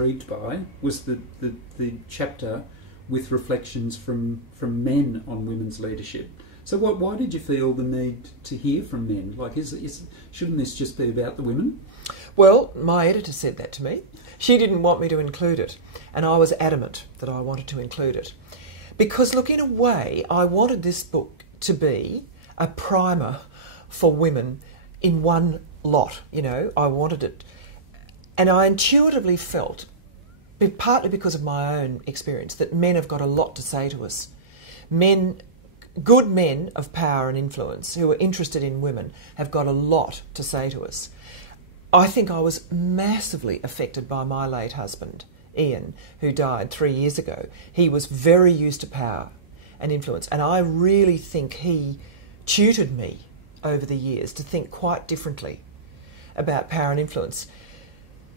intrigued by was the chapter with reflections from men on women's leadership. So why did you feel the need to hear from men? Like, shouldn't this just be about the women? Well, my editor said that to me. She didn't want me to include it, and I was adamant that I wanted to include it. Because, look, in a way, I wanted this book to be a primer for women in one lot, you know. I wanted it. And I intuitively felt, partly because of my own experience, that men have got a lot to say to us. Good men of power and influence who are interested in women have got a lot to say to us. I think I was massively affected by my late husband, Ian, who died 3 years ago. He was very used to power and influence, and I really think he tutored me over the years to think quite differently about power and influence.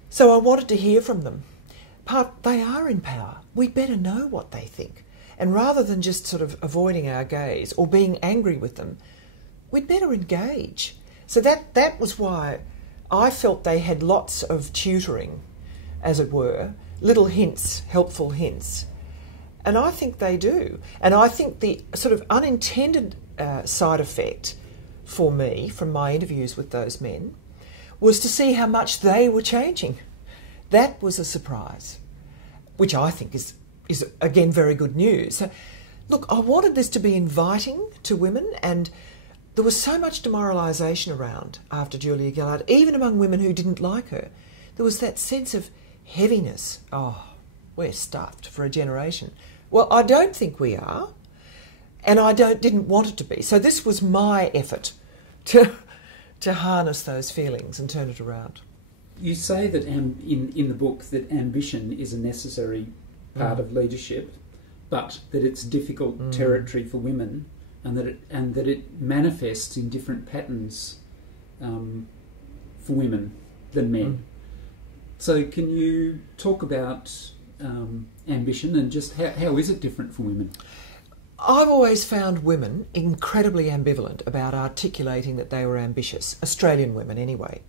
So I wanted to hear from them. They are in power. We better know what they think. And rather than just sort of avoiding our gaze or being angry with them, we'd better engage. So that was why I felt they had lots of tutoring, as it were, little hints, helpful hints. And I think they do. And I think the sort of unintended side effect for me from my interviews with those men was to see how much they were changing. That was a surprise, which I think is again very good news. So, look, I wanted this to be inviting to women, and there was so much demoralisation around after Julia Gillard, even among women who didn't like her. There was that sense of heaviness. Oh, we're stuffed for a generation. Well, I don't think we are, and I didn't want it to be. So this was my effort to harness those feelings and turn it around. You say that in the book that ambition is a necessary part of leadership, but that it's difficult territory for women, and that it manifests in different patterns for women than men. So can you talk about ambition and just how is it different for women? I've always found women incredibly ambivalent about articulating that they were ambitious. Australian women, anyway.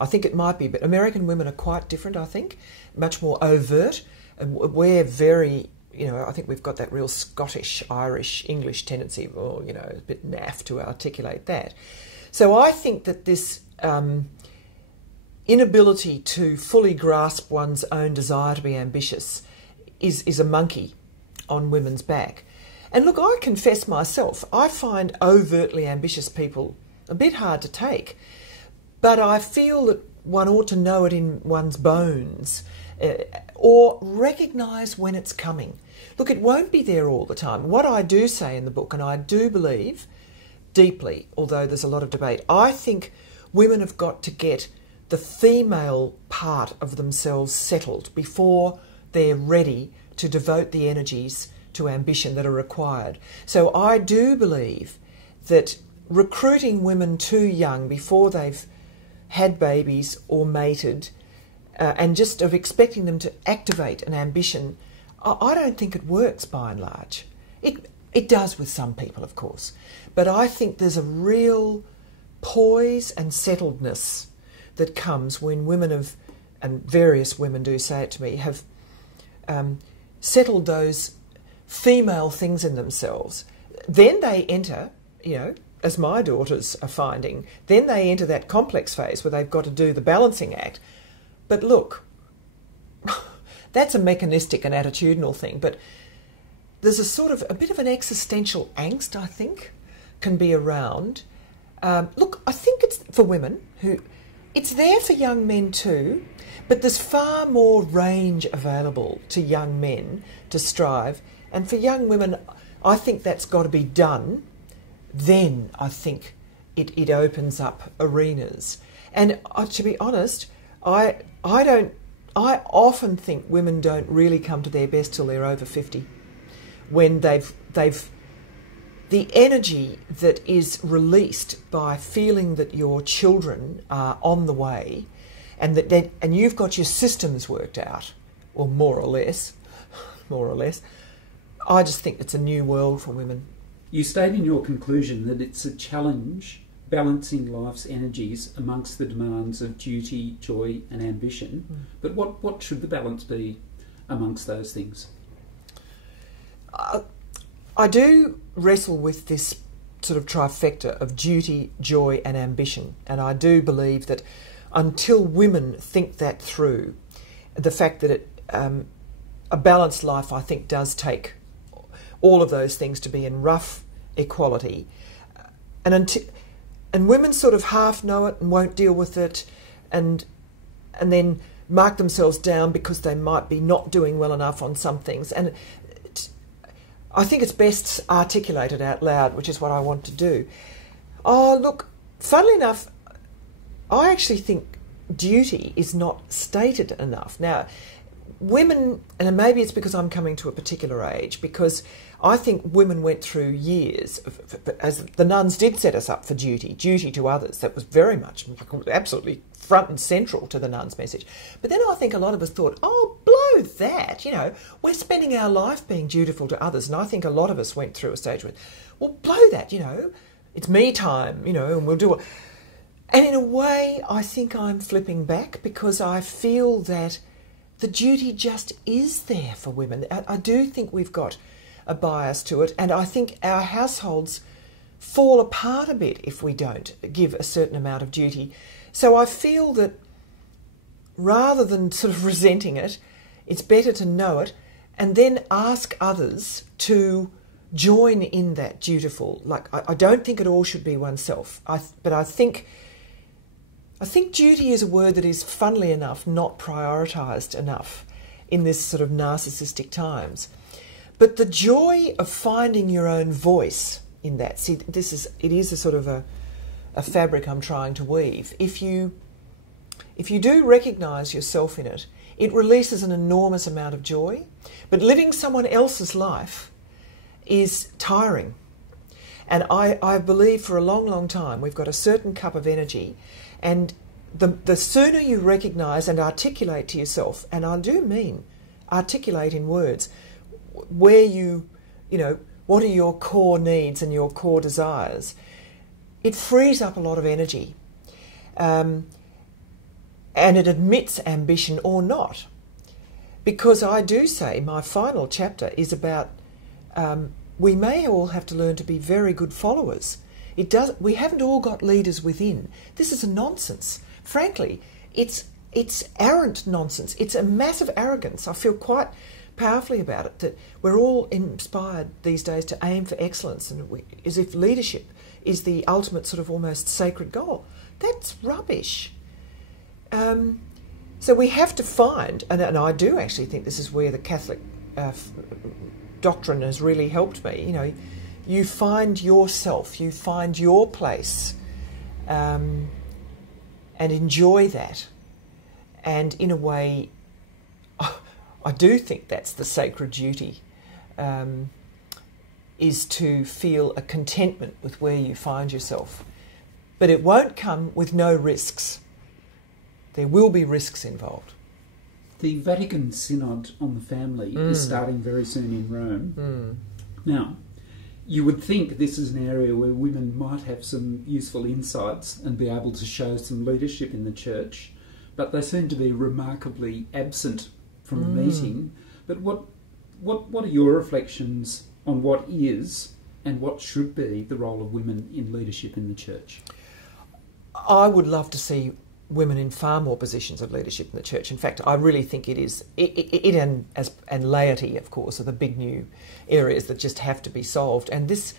I think it might be, but American women are quite different, I think, much more overt. And we're very, you know, I think we've got that real Scottish, Irish, English tendency, well, you know, a bit naff to articulate that. So I think that this inability to fully grasp one's own desire to be ambitious is a monkey on women's back. And look, I confess myself, I find overtly ambitious people a bit hard to take, but I feel that one ought to know it in one's bones or recognise when it's coming. Look, it won't be there all the time. What I do say in the book, and I do believe deeply, although there's a lot of debate, I think women have got to get the female part of themselves settled before they're ready to devote the energies to ambition that are required. So I do believe that recruiting women too young before they've had babies or mated and just of expecting them to activate an ambition, I don't think it works by and large. It does with some people, of course, but I think there's a real poise and settledness that comes when women have, and various women do say it to me, have settled those female things in themselves. Then they enter, you know, as my daughters are finding, then they enter that complex phase where they've got to do the balancing act. But look, that's a mechanistic and attitudinal thing, but there's a sort of, a bit of an existential angst, I think, can be around. Look, I think it's for women who, it's there for young men too, but there's far more range available to young men to strive. And for young women, I think that's got to be done. Then I think it opens up arenas. And to be honest, I often think women don't really come to their best till they're over 50, when they've the energy that is released by feeling that your children are on the way, and and you've got your systems worked out, or more or less. I just think it's a new world for women. You state in your conclusion that it's a challenge balancing life's energies amongst the demands of duty, joy and ambition. But what should the balance be amongst those things? I do wrestle with this sort of trifecta of duty, joy and ambition, and I do believe that until women think that through, the fact that a balanced life, I think, does take all of those things to be in rough equality, and women sort of half know it and won't deal with it, and then mark themselves down because they might be not doing well enough on some things. And I think it's best articulated out loud, which is what I want to do. Oh, look, funnily enough, I actually think duty is not stated enough. Now, women, and maybe it's because I'm coming to a particular age, because I think women went through years, as the nuns did set us up for duty to others. That was very much, absolutely front and central to the nuns' message. But then I think a lot of us thought, oh, blow that, we're spending our life being dutiful to others. And I think a lot of us went through a stage where, well, blow that, it's me time, and we'll do it. And in a way, I think I'm flipping back, because I feel that the duty just is there for women. I do think we've got a bias to it, and I think our households fall apart a bit if we don't give a certain amount of duty. So I feel that rather than sort of resenting it, it's better to know it and then ask others to join in that dutiful. Like, I don't think it all should be oneself, but I think duty is a word that is, funnily enough, not prioritised enough in this sort of narcissistic times. But the joy of finding your own voice in that, see, it is a sort of a fabric I'm trying to weave. If you do recognise yourself in it, it releases an enormous amount of joy. But living someone else's life is tiring. And I believe for a long, long time we've got a certain cup of energy, and the sooner you recognise and articulate to yourself, and I do mean articulate in words, where what are your core needs and your core desires, it frees up a lot of energy. And it admits ambition or not. Because I do say my final chapter is about we may all have to learn to be very good followers. We haven't all got leaders within. This is a nonsense. Frankly, it's arrant nonsense. It's a massive arrogance. I feel quite powerfully about it, that we're all inspired these days to aim for excellence, and as if leadership is the ultimate sort of almost sacred goal. That's rubbish. So we have to find, and I do actually think this is where the Catholic doctrine has really helped me. You find yourself, you find your place, and enjoy that. And in a way, I do think that's the sacred duty, is to feel a contentment with where you find yourself. But it won't come with no risks. There will be risks involved. The Vatican Synod on the Family is starting very soon in Rome. Now, you would think this is an area where women might have some useful insights and be able to show some leadership in the church, but they seem to be remarkably absent from the meeting. But what are your reflections on what is and what should be the role of women in leadership in the church? I would love to see women in far more positions of leadership in the church. In fact, I really think it is. It and laity, of course, are the big new areas that just have to be solved. And this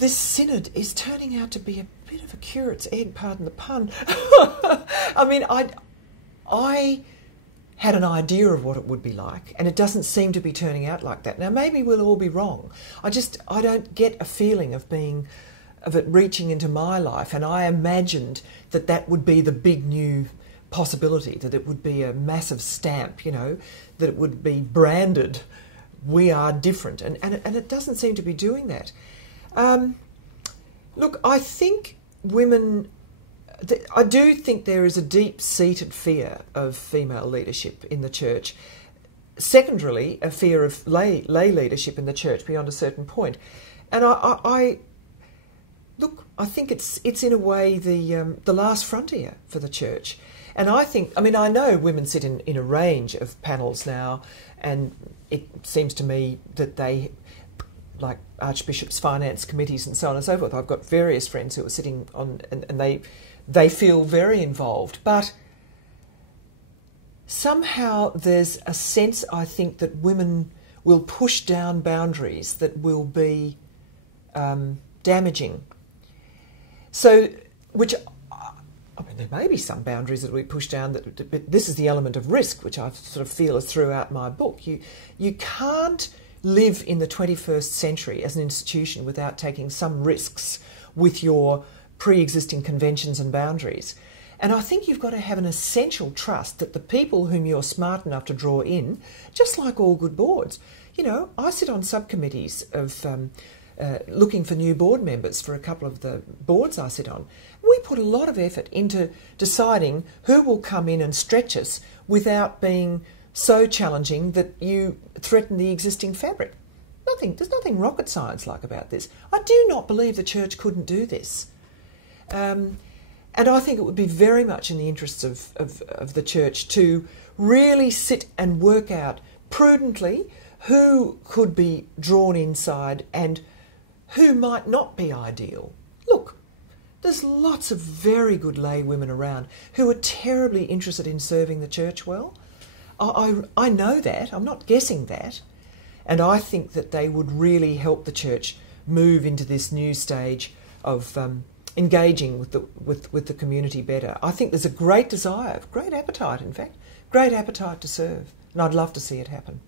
synod is turning out to be a bit of a curate's egg, pardon the pun. I mean, I had an idea of what it would be like, and it doesn't seem to be turning out like that. Now, maybe we'll all be wrong. I don't get a feeling of it reaching into my life, and I imagined that would be the big new possibility, that it would be a massive stamp, that it would be branded, we are different, and it doesn't seem to be doing that. Look, I think women, I do think there is a deep-seated fear of female leadership in the church. Secondarily, a fear of lay leadership in the church beyond a certain point. And look, I think it's in a way the last frontier for the church. And I think, I mean, I know women sit in a range of panels now, and it seems to me that they, like archbishops' finance committees and so on and so forth. I've got various friends who are sitting on, and they feel very involved. But somehow there's a sense, I think, that women will push down boundaries that will be damaging. So, which, I mean, there may be some boundaries that we push down, but this is the element of risk, which I sort of feel is throughout my book. You can't live in the 21st century as an institution without taking some risks with your pre-existing conventions and boundaries. And I think you've got to have an essential trust that the people whom you're smart enough to draw in, just like all good boards, you know, I sit on subcommittees of looking for new board members for a couple of the boards I sit on. We put a lot of effort into deciding who will come in and stretch us without being so challenging that you threaten the existing fabric. There's nothing rocket science like about this. I do not believe the church couldn't do this. And I think it would be very much in the interests of the church to really sit and work out prudently who could be drawn inside and who might not be ideal. Look, there's lots of very good lay women around who are terribly interested in serving the church well. I know that, I'm not guessing that, and I think that they would really help the church move into this new stage of engaging with the community better. I think there's a great desire, great appetite in fact, great appetite to serve, and I'd love to see it happen.